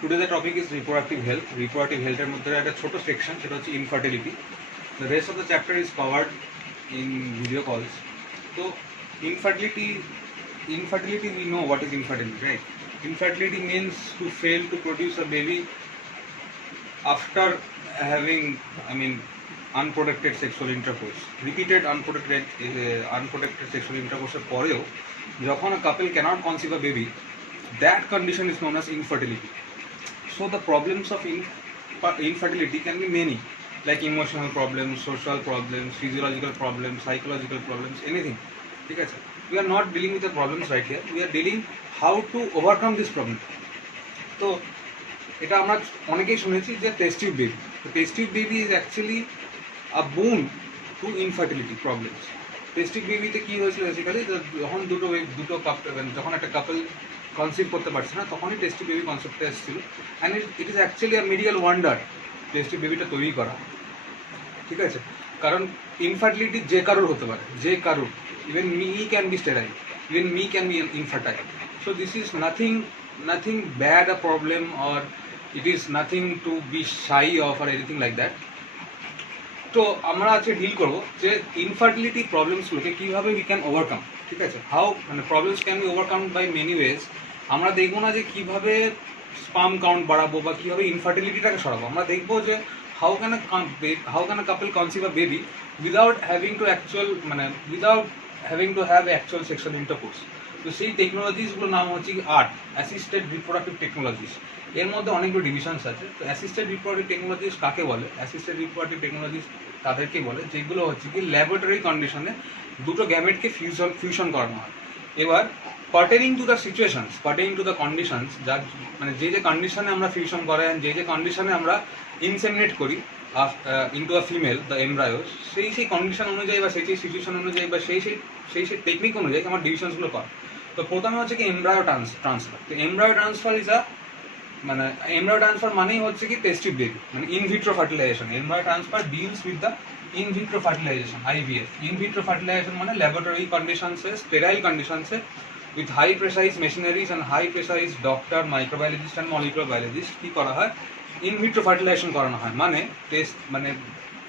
Today the topic is reproductive health. Reproductive health এর মধ্যে একটা ছোট সেকশন সেটা হচ্ছে infertility. The rest of the chapter is covered in video calls. So infertility we know what is infertility, right? Infertility means to fail to produce a baby after having, unprotected sexual intercourse. Repeated unprotected sexual intercourse এর পরেও যখন a couple cannot conceive a baby, that condition is known as infertility. So the problems of infertility can be many, like emotional problems, social problems, physiological problems, psychological problems, anything. ঠিক আছে? We are not dealing with the problems right here. We are dealing how to overcome this problem. তো এটা আমরা অনেকেই শুনেছি যে test tube baby. তো test tube baby is actually a boon to infertility problems. Test tube বেবিতে কী হয়েছিল বেসিক্যালি, যখন দুটো যখন একটা কাপল কনসিভ করতে পারছে না তখনই টেস্ট টিউব বেবি কনসেপ্টটা এসেছিল। And it is actually a medical wonder test tube বেবিটা তৈরি করা। ঠিক আছে? কারণ ইনফার্টিলিটি যে কারোর হতে পারে, যে কারোর, even me can be sterile, even me can be infertile. So this is nothing bad a problem, or it is nothing to be shy of or anything like that. তো আমরা আজকে ডিল করবো যে ইনফার্টিলিটি প্রবলেমসগুলোকে কীভাবে we can overcome. ঠিক আছে? Problems can be overcome by many ways. আমরা দেখবো না যে কীভাবে স্পার্ম কাউন্ট বাড়াবো বা কীভাবে ইনফার্টিলিটিটাকে সরাবো। আমরা দেখবো যে how can a couple conceive a baby without having to have actual sexual intercourse. তো সেই টেকনোলজিসগুলোর নাম হচ্ছে কি অ্যাসিস্টেড রিপ্রোডাক্টিভ টেকনোলজিস। এর মধ্যে অনেকগুলো ডিভিশনস আছে। তো অ্যাসিস্টেড রিপ্রোডাক্টিভ টেকনোলজিস কাকে বলে? অ্যাসিস্টেড রিপ্রোডাক্টিভ টেকনোলজিস তাদেরকে বলে যেগুলো হচ্ছে কি ল্যাবরেটরি কন্ডিশনে দুটো গ্যামেটকে ফিউশন করানো হয়। এবার pertaining to the situations, pertaining to the conditions, যার যে কন্ডিশনে আমরা ফিউশন করাই, যে কন্ডিশনে আমরা ইনসেমিনেট করি ইন্টু আ ফিমেল দ্য এমব্রায়োস, সেই কন্ডিশন অনুযায়ী বা সেই সিচুয়েশন অনুযায়ী বা সেই টেকনিক অনুযায়ী আমার ডিভিশনসগুলো করা। তো প্রথমে হচ্ছে কি এমব্রায়ো ট্রান্সফার। তো এমব্রায়ো ট্রান্সফার এমব্রায়ো ট্রান্সফার মানেই হচ্ছে কি test tube baby, in vitro fertilisation. Embryo transfer deals with the in vitro fertilisation, IVF। In vitro fertilisation মানে ল্যাবরেটরি কন্ডিশনসে, স্টেরাইল কন্ডিশনসে, with high precise machineries and high precise doctor, microbiologist and molecular biologist কি করা হয়, in vitro fertilisation করানো হয়।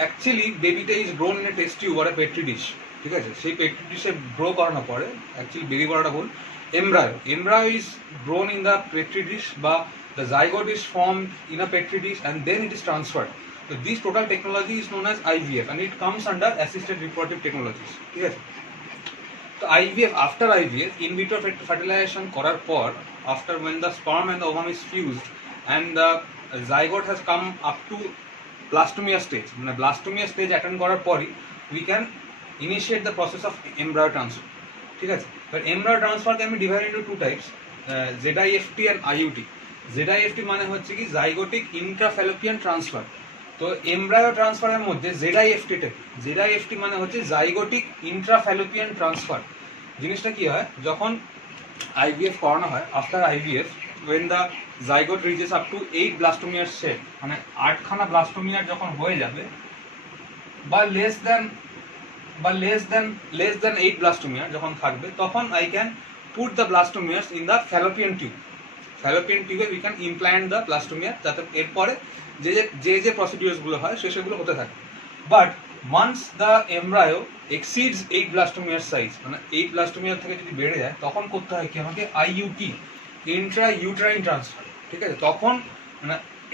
Actually বেবিটা is grown in a test tube আর এ পেট্রি ডিশ। ঠিক আছে? সেই পেট্রি ডিশে গ্রো করানোর পরে, অ্যাকচুয়ালি বেবি করাটা ভুল, embryo is grown in the petri dish বা the zygote is formed in a petri dish and then it is transferred. So this total technology is known as IVF and it comes under assisted reproductive technologies. ঠিক আছে? তো IVF, after IVF, in vitro fertilization করার পর, after when the sperm and the ovum is fused and the zygote has come up to blastomere stage, blastomere stage attend করার পরই we can initiate the process of embryo transfer. ঠিক আছে? But embryo transfer can be divide into two types, ZIFT and IUT। ZIFT মানে হচ্ছে কি zygotic intrafallopian transfer. তো embryo ট্রান্সফারের মধ্যে ZIFT মানে হচ্ছে জাইগোটিক ইন্ট্রাফ্যালোপিয়ান ট্রান্সফার। জিনিসটা কি হয়, যখন IVF করানো হয়, after IVF when the zygote reaches up to 8 blastomere set, 8খানা ব্লাস্টোমিয়ার যখন হয়ে যাবে বা less than 8 ব্লাস্টোমিয়ার যখন থাকবে, তখন I can put the blastomeres in the fallopian tube. fallopian tube we can implant the blastomere, যাতে এরপরে যে প্রসিডিউরসগুলো হয় সেগুলো হতে থাকে। But once the embryo exceeds 8 blastomere size, 8 blastomere থেকে যদি বেড়ে যায়, তখন করতে হয় কি আমাকে IUT, ইন্ট্রা ইউট্রাইন ট্রান্সফার। ঠিক আছে? তখন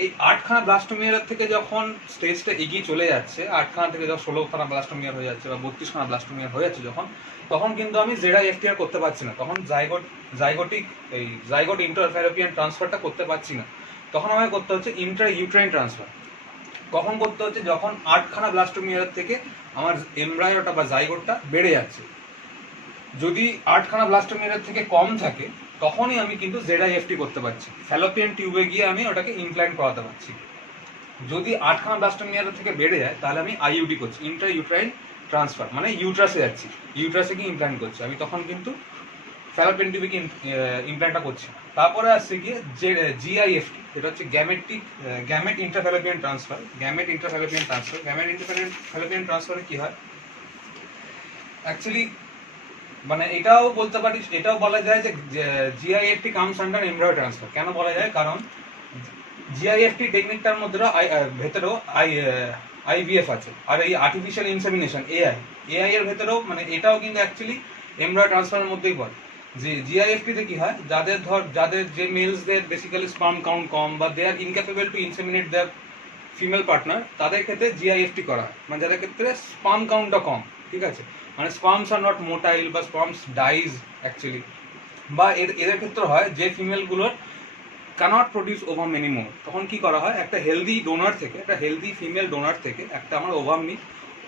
এই 8খানা ব্লাস্টোমিয়ার থেকে যখন স্টেজটা এগিয়ে চলে যাচ্ছে, 8খানা থেকে যখন 16খানা ব্লাস্টোমিয়ার হয়ে যাচ্ছে বা 32খানা ব্লাস্টোমিয়ার হয়ে যাচ্ছে তখন কিন্তু আমি ZIFT আর করতে পারছি না। তখন জাইগোট ইন্টারফ্যালোপিয়ান ট্রান্সফারটা করতে পারছি না। তখন আমাকে করতে হচ্ছে ইন্ট্রা ইউট্রাইন ট্রান্সফার। কখন করতে হচ্ছে? যখন 8খানা ব্লাস্টোমিয়ার থেকে আমার এমব্রায়োটা বা জাইগোটটা বেড়ে যাচ্ছে। যদি 8খানা ব্লাস্টোমিয়ার থেকে কম থাকে তখনই আমি কিন্তু ZIFT করতে পারছি, ফ্যালোপিয়ান টিউবে গিয়ে আমি ওটাকে ইমপ্ল্যান্ট করাতে পারছি। যদি 8খানা ব্লাস্টোমিয়ার থেকে বেড়ে যায় তাহলে আমি IUT করছি, ইন্ট্রা ইউট্রাইন ট্রান্সফার, ইউট্রাসে যাচ্ছি, ইউট্রাসে গিয়ে ইমপ্ল্যান্ট করছি। আমি তখন কিন্তু ফ্যালোপিয়ান টিউবে গিয়ে ইমপ্ল্যান্টটা করছি। তারপরে আসছে গিয়ে GIFT, এটা হচ্ছে গ্যামেট ইন্ট্রাফ্যালোপিয়ান ট্রান্সফার। গ্যামেট ইন্টারফ্যালোপিয়ান ট্রান্সফারে কি হয়, অ্যাকচুয়ালি এটাও বলতে পারিস, এটাও বলা যায় যে GIFT comes under embryo transfer. কেন বলা যায়? কারণ জিআইএফটি টেকনিকটার মধ্যে ভেতরেও আইভিএফ আছে, আর এই আর্টিফিশিয়াল ইনসেমিনেশন এআই এর ভেতরেও মানে এটাও কিন্তু অ্যাকচুয়ালি এমব্রয়ডারি ট্রান্সফারের মধ্যেই পড়ে। যে জিআইএফটিতে কি হয়, যাদের যে মেলসদের বেসিক্যালি স্পার্ম কাউন্ট কম বা দে আর ইনক্যাপেবল টু ইনসেমিনেট দেয়ার ফিমেল পার্টনার, তাদের ক্ষেত্রে জিআইএফটি করা হয়, মানে যাদের ক্ষেত্রে স্পার্ম কাউন্টটা কম, ঠিক আছে, মানে স্পার্মস আর নট মোটাইল বা স্পার্মস ডাইজ অ্যাকচুয়ালি, বা এদের ক্ষেত্রে হয় যে ফিমেলগুলোর cannot produce ovum anymore, তখন কি করা হয়, একটা হেলদি ডোনার থেকে, একটা হেলদি ফিমেল ডোনার থেকে একটা আমরা ওভাম নিই,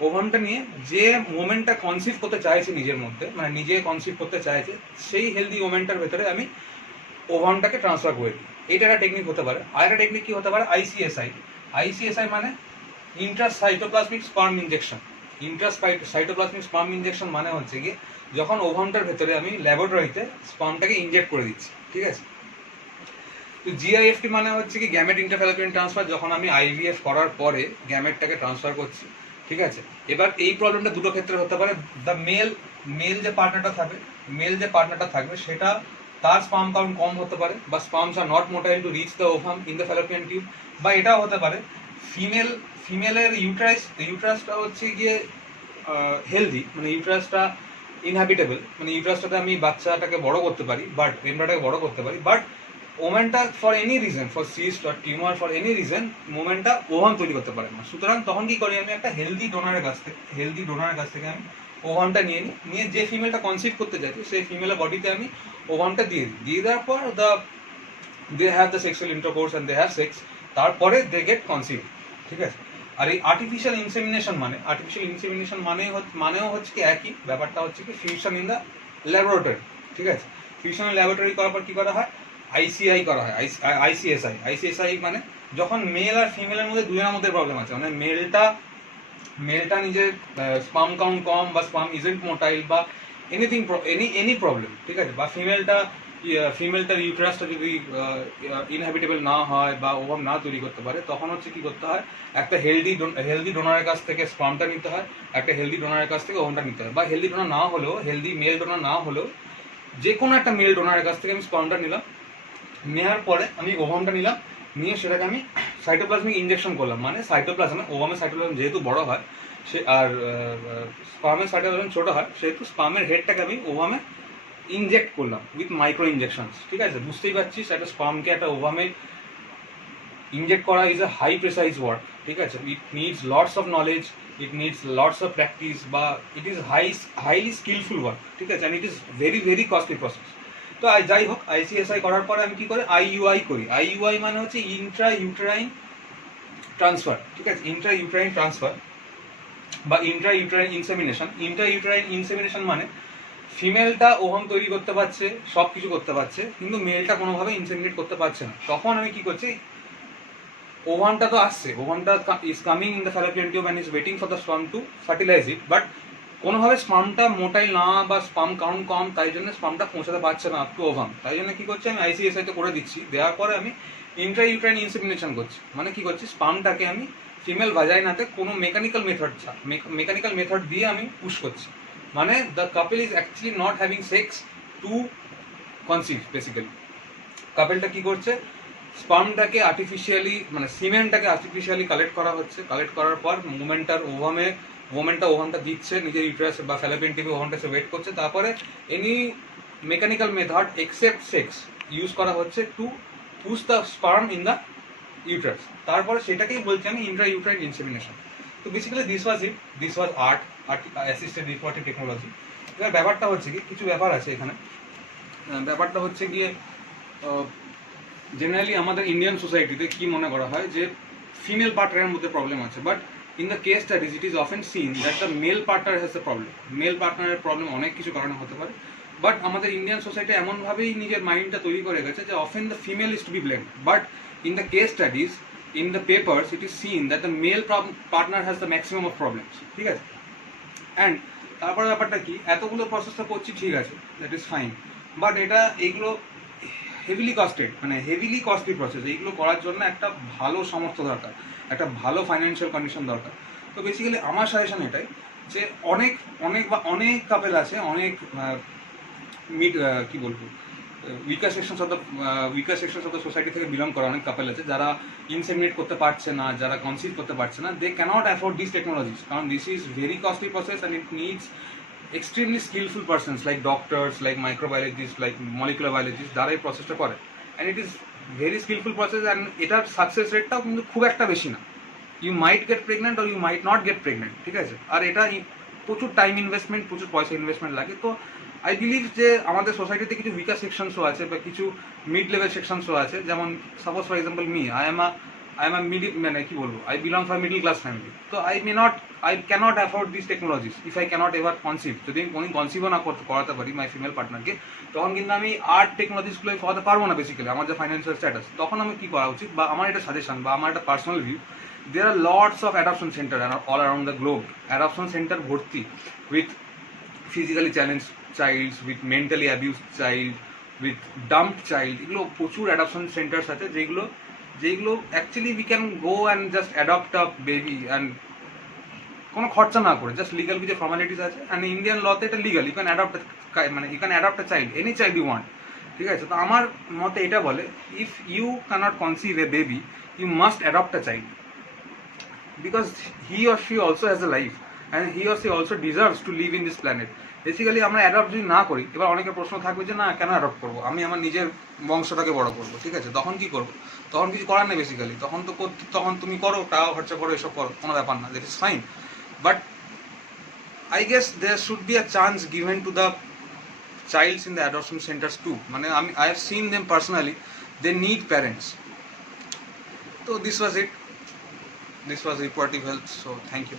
ওভামটা নিয়ে যে মোমেন্টটা কনসিভ করতে চাইছে নিজের মধ্যে, মানে নিজে কনসিভ করতে চাইছে, সেই হেলদি মোমেন্টটার ভেতরে আমি ওভামটাকে ট্রান্সফার করে দিই। এইটা একটা টেকনিক হতে পারে। আর একটা টেকনিক কি হতে পারে, আইসিএসআই মানে intracytoplasmic sperm injection. Intracytoplasmic sperm injection মানে হচ্ছে কি, যখন ওভামটার ভেতরে আমি ল্যাবরেটরিতে স্পার্মটাকে ইনজেক্ট করে দিচ্ছি, ঠিক আছে। তো জিআইএফটি মানে হচ্ছে কি গ্যামেট ইন্টারফ্যালোপিয়ান ট্রান্সফার, যখন আমি আইভিএফ করার পরে গ্যামেটটাকে ট্রান্সফার করছি, ঠিক আছে। এবার এই প্রবলেমটা দুটো ক্ষেত্রে হতে পারে। দ্য মেল যে পার্টনারটা থাকবে সেটা তার স্পার্ম কাউন্ট কম হতে পারে, বা sperms are not motile to reach the ovum in the fallopian tube, বা এটাও হতে পারে ফিমেলের ইউট্রাসটা হচ্ছে গিয়ে হেলদি, মানে ইউট্রাসটা ইনহ্যাবিটেবল, মানে ইউট্রাসটাতে আমি বাচ্চাটাকে বড় করতে পারি, বাট এমব্রয়টাকে বড় করতে পারি, বাট ওমেনটা for any reason, for cyst or tumour, for any reason মোমেন্টটা ওভাম তৈরি করতে পারে না। সুতরাং তখন কি করি, আমি একটা হেলদি ডোনারের কাছ থেকে আমি ওভামটা নিয়ে যে ফিমেলটা কনসিভ করতে চাইছে সেই ফিমেলের বডিতে আমি ওভামটা দিয়ে দেওয়ার পর they have the sexual intercourse and they have sex, তারপরে দে গেট কনসিভ, ঠিক আছে। আর এই আর্টিফিশিয়াল ইনসেমিনেশন মানেও হচ্ছে কি একই ব্যাপারটা, হচ্ছে কি ফিউশন ইন দ্য ল্যাবরেটরি, ঠিক আছে। ফিউশন ল্যাবরেটরি করার পর কি করা হয়, আইসিএসআই মানে যখন মেল আর ফিমেলের মধ্যে দুজনের মধ্যে প্রবলেম আছে, মানে মেলটা নিজের স্পার্ম কাউন্ট কম, বা স্পার্ম ইজেন্ট মোটাইল, বা এনি প্রবলেম, ঠিক আছে, বা ফিমেলটার ইউটেরাসটা যদি ইনহ্যাবিটেবল না হয় বা ওভাম না তৈরি করতে পারে, তখন হচ্ছে কি করতে হয়, একটা হেলদি ডোনারের কাছ থেকে স্পার্মটা নিতে হয়, একটা হেলদি ডোনারের কাছ থেকে ওভামটা নিতে হয়, বা হেলদি ডোনার না হলেও, হেলদি মেল ডোনার না হলেও যে কোনো একটা মেল ডোনারের কাছ থেকে আমি স্পার্মটা নিলাম, নেওয়ার পরে আমি ওভামটা নিয়ে সেটাকে আমি সাইটোপ্লাজমিক ইনজেকশন করলাম, মানে ওভামের সাইটোপ্লাজম যেহেতু বড় হয় সে, আর স্পার্মের সাইটোপ্লাজম ছোট হয়, সেহেতু স্পার্মের হেডটাকে আমি ওভামে ইনজেক্ট করলাম উইথ মাইক্রো ইনজেকশনস, ঠিক আছে। বুঝতেই পারছিস একটা স্পার্মকে একটা ওভামে ইনজেক্ট করা is a high precise work, ঠিক আছে। It needs lots of knowledge, it needs lots of practice, বা it is highly skilful work, ঠিক আছে, and it is very very costly process. তো যাই হোক, আইসিএসআই করার পরে আমি কি করি, আইইউআই মানে হচ্ছে ইন্ট্রা ইউটেরাইন ট্রান্সফার, ঠিক আছে, ইন্ট্রা ইউটেরাইন ট্রান্সফার বা ইন্ট্রা ইউটেরাইন ইনসেমিনেশন মানে ফিমেলটা ওভাম তৈরি করতে পারছে, সব কিছু করতে পারছে, কিন্তু মেলটা কোনোভাবে ইনসেমিনেট করতে পারছে না। তখন আমি কি করছি, ওভামটা তো আসছে, ওভামটা is coming in the fallopian tube and is waiting for the sperm to fertilise it, but কোনোভাবে স্পার্মটা মোটাইল না বা স্পার্ম কাউন্ট কম, তাই জন্য স্পার্মটা পৌঁছাতে পারছে না আপ টু ওভাম, তাই জন্য কি করছি, আমি আইসিএসআইতে করে দিচ্ছি, দেওয়ার পরে আমি ইন্ট্রা ইউটেরাইন ইনসেমিনেশন করছি, মানে কি করছি, স্পার্মটাকে আমি ফিমেল ভাজাইনাতে কোনো মেকানিক্যাল মেথড দিয়ে আমি পুশ করছি, মানে the couple is actually not having sex to conceive. Basically কাপেলটা কি করছে, স্পার্মটাকে আর্টিফিশিয়ালি, মানে সিমেন্টটাকে আর্টিফিশিয়ালি কালেক্ট করা হচ্ছে, কালেক্ট করার পর ওভামটা দিচ্ছে নিজের ইউটেরাস বা ফ্যালোপিয়ান টিউবে, ওভামটা সে ওয়েট করছে, তারপরে any mechanical method except sex use করা হচ্ছে two push the sperm in the uterus, তারপরে সেটাকেই বলছি আমি ইন্ট্রা ইউটেরাইন ইনসেমিনেশন। তো basically this was art assisted reproductive technology. এবার ব্যাপারটা হচ্ছে কি, কিছু ব্যাপার আছে এখানে। ব্যাপারটা হচ্ছে গিয়ে জেনারেলি আমাদের ইন্ডিয়ান সোসাইটিতে কি মনে করা হয় যে ফিমেল পার্টনারের মধ্যে প্রবলেম আছে, but in the case studies it is often seen that the male partner has the problem. Male পার্টনারের প্রবলেম অনেক কিছু কারণে হতে পারে, বাট আমাদের ইন্ডিয়ান সোসাইটি এমনভাবেই নিজের মাইন্ডটা তৈরি করে গেছে যে often the female is to be blamed, but in the case studies, in the papers it is seen that the male partner has the maximum of problems, ঠিক আছে। অ্যান্ড তারপরে ব্যাপারটা কি, এতগুলো প্রসেসটা করছি, ঠিক আছে, দ্যাট ইজ ফাইন, বাট এগুলো হেভিলি কস্টলি প্রসেস। এইগুলো করার জন্য একটা ভালো সামর্থ্য দরকার, একটা ভালো ফাইন্যান্সিয়াল কন্ডিশন দরকার। তো বেসিক্যালি আমার সাজেশন এটাই যে অনেক কাপেল আছে, অনেক কি বলবো, weaker sections of the society থেকে বিলং করা অনেক কাপল আছে যারা ইনসেমিনেট করতে পারছে না, যারা কনসিভ করতে পারছে না, they can't afford this technologies, কারণ this is very costly process and it needs extremely skillful persons like doctors, like microbiologists, like molecular biologists, যারা এই প্রসেসটা করে, and it is very skillful process and এটার success রেটটাও কিন্তু খুব একটা বেশি না। You might get pregnant or you might not get pregnant, ঠিক আছে? আর এটা প্রচুর টাইম ইনভেস্টমেন্ট, প্রচুর পয়সা ইনভেস্টমেন্ট লাগে। তো আই বিলিভ যে আমাদের সোসাইটিতে কিছু উইকার সেকশনসও আছে বা কিছু মিড লেভেল সেকশনসও আছে, যেমন suppose for example me, I am a middle, মানে কি বলবো, I belong for middle class family. তো I cannot afford these technologies if I cannot ever conceive. যদি আমি কনসিভও না করাতে পারি মাই ফিমেল পার্টনারকে, তখন কিন্তু আমি আর্ট টেকনোলজিসগুলো করাতে পারবো না বেসিক্যালি, আমার যে ফাইন্যান্সিয়াল স্ট্যাটাস। তখন আমি কী করা উচিত, বা আমার এটা সাজেশন বা আমার একটা personal view, there are lots of adoption center all around the globe. Adoption center ভর্তি with physically challenged child, with mentally abused child, with dumped child, এগুলো প্রচুর অ্যাডপশন সেন্টার্স আছে যেগুলো actually we can go and just adopt a baby and কোনো খরচা না করে, just legal কিছু ফর্মালিটিস আছে, অ্যান্ড ইন্ডিয়ান লতে এটা লিগাল, ইউ ক্যান অ্যাডপ্ট, মানে you can adopt a child, any child you want, ঠিক আছে? তো আমার মতে এটা বলে, if you can't conceive a baby, you must adopt a child, because he or she also has a life and he or she also deserves to live in this planet. Basically আমরা adopt যদি না করি, এবার অনেকের প্রশ্ন থাকবে যে না কেন অ্যাডপ্ট করবো, আমি আমার নিজের বংশটাকে বড় করবো, ঠিক আছে? তখন কি করবো? তখন কিছু করার নেই বেসিক্যালি, তখন তুমি করো, টাকা খরচা করো, এসব করো, কোনো ব্যাপার না, that is fine. But I guess there should be a chance given to the childs in the adoption centers too. I have seen them personally, they need parents. So this was it. This was Reportive Health. So thank you.